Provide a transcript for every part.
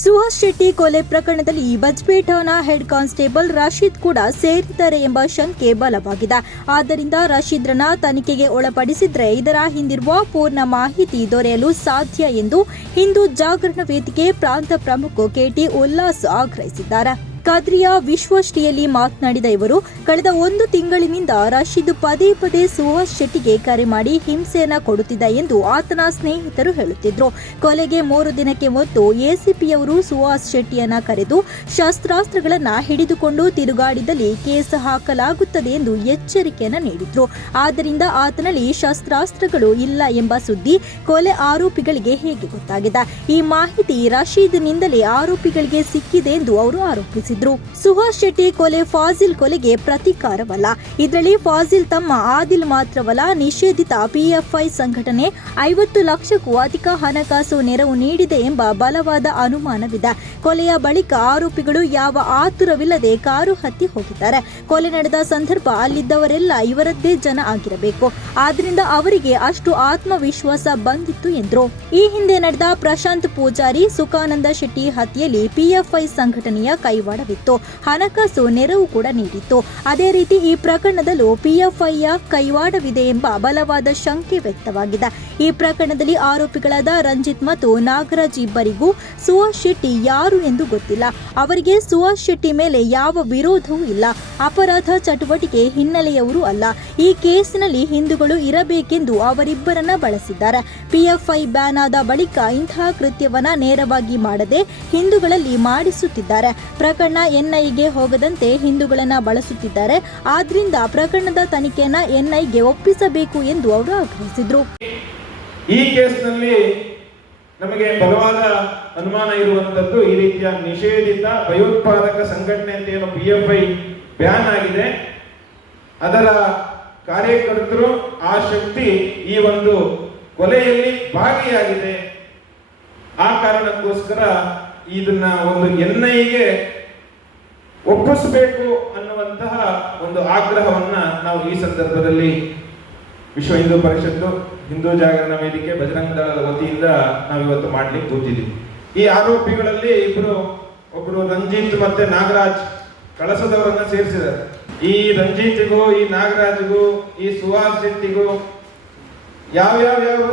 ಸುಹಾಸ್ ಶೆಟ್ಟಿ ಕೊಲೆ ಪ್ರಕರಣದಲ್ಲಿ ಬಜ್ಪೇಟ್ ಠಾಣಾ ಹೆಡ್ ಕಾನ್ಸ್ಟೇಬಲ್ ರಾಶೀದ್ ಕೂಡ ಸೇರಿದ್ದಾರೆ ಎಂಬ ಶಂಕೆ ಬಲವಾಗಿದೆ. ಆದ್ದರಿಂದ ರಶೀದ್ರನ ತನಿಖೆಗೆ ಒಳಪಡಿಸಿದ್ರೆ ಇದರ ಹಿಂದಿರುವ ಪೂರ್ಣ ಮಾಹಿತಿ ದೊರೆಯಲು ಸಾಧ್ಯ ಎಂದು ಹಿಂದೂ ಜಾಗರಣ ವೇದಿಕೆ ಪ್ರಾಂತ ಪ್ರಮುಖ ಕೆಟಿ ಉಲ್ಲಾಸ್ ಆಗ್ರಹಿಸಿದ್ದಾರೆ. ಕದ್ರಿಯ ವಿಶ್ವಶ್ರೀಯಲ್ಲಿ ಮಾತನಾಡಿದ ಇವರು, ಕಳೆದ ಒಂದು ತಿಂಗಳಿನಿಂದ ರಶೀದ್ ಪದೇ ಪದೇ ಸುಹಾಸ್ ಶೆಟ್ಟಿಗೆ ಕರೆ ಮಾಡಿ ಹಿಂಸೆಯನ್ನ ಕೊಡುತ್ತಿದ್ದ ಎಂದು ಆತನ ಸ್ನೇಹಿತರು ಹೇಳುತ್ತಿದ್ರು. ಕೊಲೆಗೆ ಮೂರು ದಿನಕ್ಕೆ ಮೊದಲು ಎಸಿಪಿಯವರು ಸುಹಾಸ್ ಶೆಟ್ಟಿಯನ್ನ ಕರೆದು ಶಸ್ತ್ರಾಸ್ತ್ರಗಳನ್ನ ಹಿಡಿದುಕೊಂಡು ತಿರುಗಾಡಿದಲ್ಲಿ ಕೇಸ್ ಹಾಕಲಾಗುತ್ತದೆ ಎಂದು ಎಚ್ಚರಿಕೆಯನ್ನ ನೀಡಿದ್ರು. ಆದ್ದರಿಂದ ಆತನಲ್ಲಿ ಶಸ್ತ್ರಾಸ್ತ್ರಗಳು ಇಲ್ಲ ಎಂಬ ಸುದ್ದಿ ಕೊಲೆ ಆರೋಪಿಗಳಿಗೆ ಹೇಗೆ ಗೊತ್ತಾಗಿದೆ? ಈ ಮಾಹಿತಿ ರಶೀದ್ನಿಂದಲೇ ಆರೋಪಿಗಳಿಗೆ ಸಿಕ್ಕಿದೆ ಎಂದು ಅವರು ಆರೋಪಿಸಿದ್ರು. ಸುಹಾಸ್ ಶೆಟ್ಟಿ ಕೊಲೆ ಫಾಜಿಲ್ ಕೊಲೆಗೆ ಪ್ರತೀಕಾರವಲ್ಲ. ಇದರಲ್ಲಿ ಫಾಜಿಲ್ ತಮ್ಮ ಆದಿಲ್ ಮಾತ್ರವಲ್ಲ, ನಿಷೇಧಿತ ಪಿಎಫ್ಐ ಸಂಘಟನೆ ಐವತ್ತು ಲಕ್ಷಕ್ಕೂ ಅಧಿಕ ಹಣಕಾಸು ನೆರವು ನೀಡಿದೆ ಎಂಬ ಬಲವಾದ ಅನುಮಾನವಿದೆ. ಕೊಲೆಯ ಬಳಿಕ ಆರೋಪಿಗಳು ಯಾವ ಆತುರವಿಲ್ಲದೆ ಕಾರು ಹತ್ತಿ ಹೋಗಿದ್ದಾರೆ. ಕೊಲೆ ನಡೆದ ಸಂದರ್ಭ ಅಲ್ಲಿದ್ದವರೆಲ್ಲ ಇವರದ್ದೇ ಜನ ಆಗಿರಬೇಕು. ಆದ್ರಿಂದ ಅವರಿಗೆ ಅಷ್ಟು ಆತ್ಮವಿಶ್ವಾಸ ಬಂದಿತ್ತು ಎಂದರು. ಈ ಹಿಂದೆ ನಡೆದ ಪ್ರಶಾಂತ್ ಪೂಜಾರಿ, ಸುಖಾನಂದ ಶೆಟ್ಟಿ ಹತ್ಯೆಯಲ್ಲಿ ಪಿಎಫ್ಐ ಸಂಘಟನೆಯ ಕೈವಾಡವಿತ್ತು ಹಣಕಾಸು ನೆರವು ಕೂಡ ನೀಡಿತ್ತು. ಅದೇ ರೀತಿ ಈ ಪ್ರಕರಣದಲ್ಲೂ ಪಿಎಫ್ಐಯ ಕೈವಾಡವಿದೆ ಎಂಬ ಬಲವಾದ ಶಂಕೆ ವ್ಯಕ್ತವಾಗಿದೆ. ಈ ಪ್ರಕರಣದಲ್ಲಿ ಆರೋಪಿಗಳಾದ ರಂಜಿತ್ ಮತ್ತು ನಾಗರಾಜ್ ಇಬ್ಬರಿಗೂ ಸುಹಾಸ್ ಶೆಟ್ಟಿ ಯಾರು ಎಂದು ಗೊತ್ತಿಲ್ಲ. ಅವರಿಗೆ ಸುಹಾಸ್ ಶೆಟ್ಟಿ ಮೇಲೆ ಯಾವ ವಿರೋಧವೂ ಇಲ್ಲ. ಅಪರಾಧ ಚಟುವಟಿಕೆ ಹಿನ್ನೆಲೆಯವರು ಅಲ್ಲ. ಈ ಕೇಸಿನಲ್ಲಿ ಹಿಂದೂಗಳು ಇರಬೇಕೆಂದು ಅವರಿಬ್ಬರನ್ನ ಬಳಸಿದ್ದಾರೆ. ಪಿಎಫ್ಐ ಬ್ಯಾನ್ ಆದ ಬಳಿಕ ಇಂತಹ ಕೃತ್ಯವನ್ನ ನೇರವಾಗಿ ಮಾಡದೆ ಹಿಂದೂಗಳಲ್ಲಿ ಮಾಡಿಸುತ್ತಿದ್ದಾರೆ. ಪ್ರಕರಣ ಎನ್ಐಗೆ ಹೋಗದಂತೆ ಹಿಂದೂಗಳನ್ನು ಬಳಸುತ್ತಿದ್ದಾರೆ. ಆದ್ರಿಂದ ಪ್ರಕರಣದ ತನಿಖೆಯನ್ನ ಎನ್ಐಗೆ ಒಪ್ಪಿಸಬೇಕು ಎಂದು ಅವರು ಆಗ್ರಹಿಸಿದ್ರು. ಈ ಕೇಸ್ನಲ್ಲಿ ನಮಗೆ ಬಲವಾದ ಅನುಮಾನ ಇರುವಂತದ್ದು ಈ ರೀತಿಯ ನಿಷೇಧಿತ ಭಯೋತ್ಪಾದಕ ಸಂಘಟನೆ ಅಂತ ಏನು ಪಿ ಬ್ಯಾನ್ ಆಗಿದೆ. ಅದರ ಕಾರ್ಯಕರ್ತರು ಆ ಶಕ್ತಿ ಈ ಒಂದು ಕೊಲೆಯಲ್ಲಿ ಭಾಗಿಯಾಗಿದೆ. ಆ ಕಾರಣಕ್ಕೋಸ್ಕರ ಇದನ್ನ ಒಂದು ಎನ್ಐಗೆ ಒಪ್ಪಿಸಬೇಕು ಅನ್ನುವಂತಹ ಒಂದು ಆಗ್ರಹವನ್ನ ನಾವು ಈ ಸಂದರ್ಭದಲ್ಲಿ ವಿಶ್ವ ಹಿಂದೂ ಪರಿಷತ್ತು, ಹಿಂದೂ ಜಾಗರಣ ವೇದಿಕೆ, ಬಜರಂಗ ದಳದ ವತಿಯಿಂದ ನಾವು ಇವತ್ತು ಮಾಡ್ಲಿಕ್ಕೆ ಕೂತಿದ್ದೀವಿ. ಈ ಆರೋಪಿಗಳಲ್ಲಿ ಇಬ್ರು, ಒಬ್ರು ರಂಜಿತ್ ಮತ್ತೆ ನಾಗರಾಜ್ ಕಳಸದವರನ್ನ ಸೇರಿಸಿದ್ದಾರೆ. ಈ ರಂಜಿತ್ಗೂ, ಈ ನಾಗರಾಜ್ಗೂ, ಈ ಸುಹಾಸ್ ಶೆಟ್ಟಿಗೂ ಯಾವ ಯಾವ ಯಾವ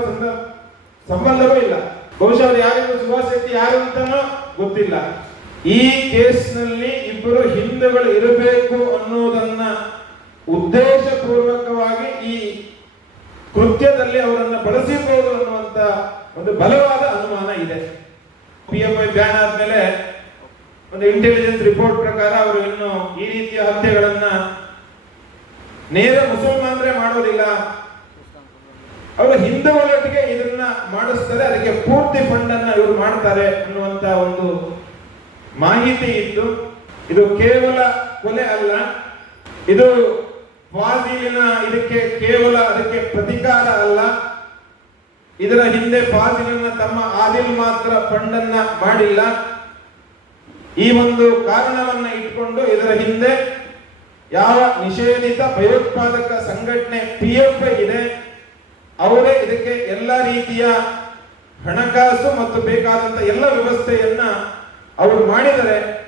ಸಂಬಂಧವೂ ಇಲ್ಲ. ಬಹುಶಃ ಯಾರಿಗೂ ಸುಹಾಸ್ ಶೆಟ್ಟಿ ಯಾರು ಅಂತಾನೂ ಗೊತ್ತಿಲ್ಲ. ಈ ಕೇಸ್ನಲ್ಲಿ ಇಬ್ಬರು ಹಿಂದೂಗಳು ಇರಬೇಕು ಅನ್ನೋದನ್ನ ಉದ್ದೇಶಪೂರ್ವಕವಾಗಿ ಈ ಕೃತ್ಯದಲ್ಲಿ ಅವರನ್ನು ಬಳಸಿಬಹುದು ಅನ್ನುವಂತ ಒಂದು ಬಲವಾದ ಅನುಮಾನ ಇದೆ. ಪಿ ಎಂ ಐ ಬ್ಯಾನ್ ಆದ್ಮೇಲೆ ಒಂದು ಇಂಟೆಲಿಜೆನ್ಸ್ ರಿಪೋರ್ಟ್ ಪ್ರಕಾರ ಅವರು ಇನ್ನು ಈ ರೀತಿಯ ಹತ್ಯೆಗಳನ್ನ ನೇರ ಮುಸಲ್ಮಾನರೇ ಮಾಡೋದಿಲ್ಲ. ಅವರು ಹಿಂದೂಗಳೊಟ್ಟಿಗೆ ಇದನ್ನ ಮಾಡಿಸ್ತಾರೆ, ಅದಕ್ಕೆ ಪೂರ್ತಿ ಫಂಡ್ ಅನ್ನ ಇವರು ಮಾಡ್ತಾರೆ ಅನ್ನುವಂತ ಒಂದು ಮಾಹಿತಿ ಇತ್ತು ಇದು ಕೇವಲ ಕೊಲೆ ಅಲ್ಲ, ಇದು ಫಾಜಿಲಿನ ಇದಕ್ಕೆ ಕೇವಲ ಅದಕ್ಕೆ ಪ್ರತಿಕಾರ ಅಲ್ಲ. ಇದರ ಹಿಂದೆ ಫಾಜಿಲಿನ ತಮ್ಮ ಆದಿಲ್ ಮಾತ್ರ ಫಂಡನ್ನ ಮಾಡಿಲ್ಲ. ಈ ಒಂದು ಕಾರಣವನ್ನ ಇಟ್ಕೊಂಡು ಇದರ ಹಿಂದೆ ಯಾವ ನಿಷೇಧಿತ ಭಯೋತ್ಪಾದಕ ಸಂಘಟನೆ ಪಿ ಎಫ್ ಇದೆ, ಅವರೇ ಇದಕ್ಕೆ ಎಲ್ಲ ರೀತಿಯ ಹಣಕಾಸು ಮತ್ತು ಬೇಕಾದಂತ ಎಲ್ಲ ವ್ಯವಸ್ಥೆಯನ್ನ ಅವರು ಮಾಡಿದರೆ